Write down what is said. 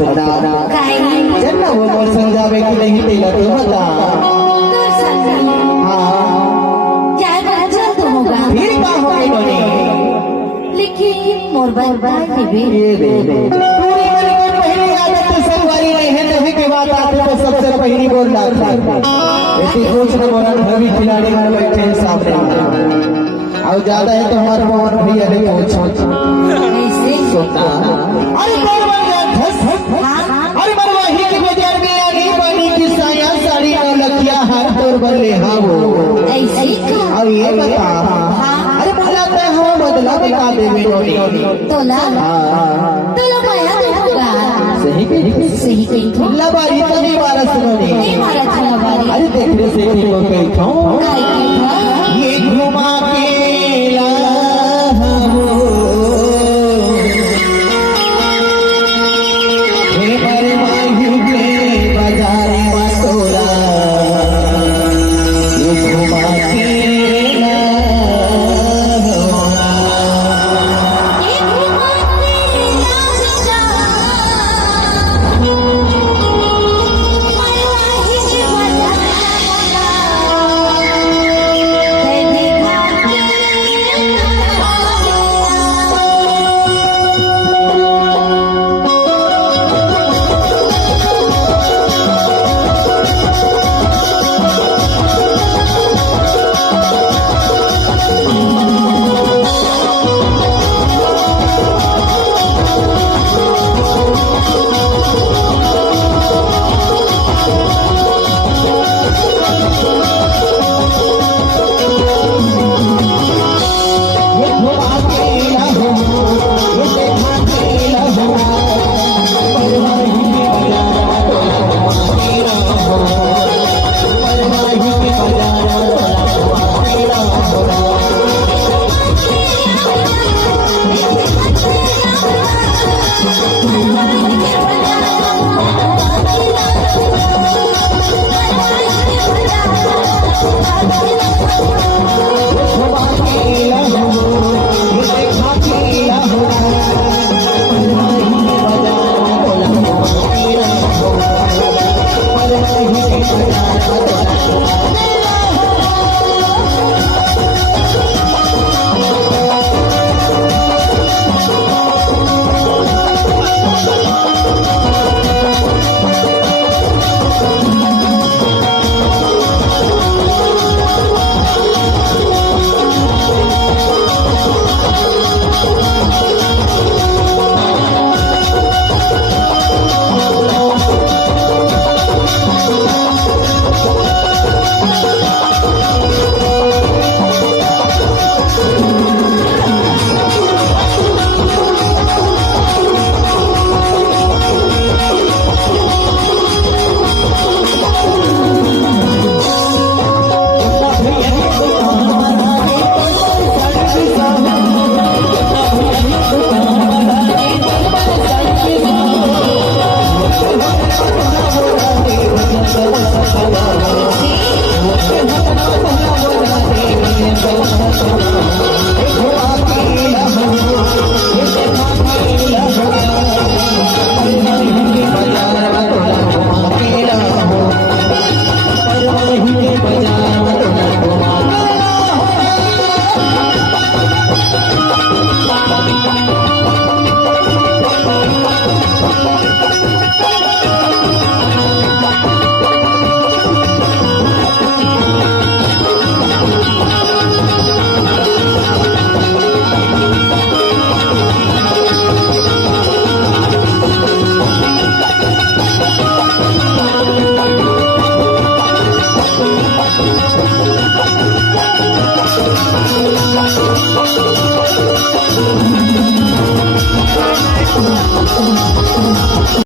सुना जन्ना वो मोर समझावे कि नहीं तेला तो बता क्या राजा तो होगा फिर क्या हो गई बोले लेकिन मोर बर्बाद भी ये पूरी मेरी को पहली आदत तो सवारी नहीं है नहीं के बाद आते तो सबसे पहली बोल रहा ऐसी कुछ न बोला भवी खिलाड़ी में बैठे हैं सामने और ज्यादा है तो हमारे पवन भैया ने पहुंच ऐसे सुना अरे कौन बन गया अरे मरवाही के बाजार में आनी बनी की साया साड़ी और लकिया हाथ तोड़ बल्ले हाँ वो ऐसे अब ये बता अरे बुलाते हो बदला दिखा दे तोला तोला माया तो होगा सही कहीं तो लबारी तो नहीं मारा सुनो नहीं मारा था लबारी अरे देखने से ठीक हो गई क्यों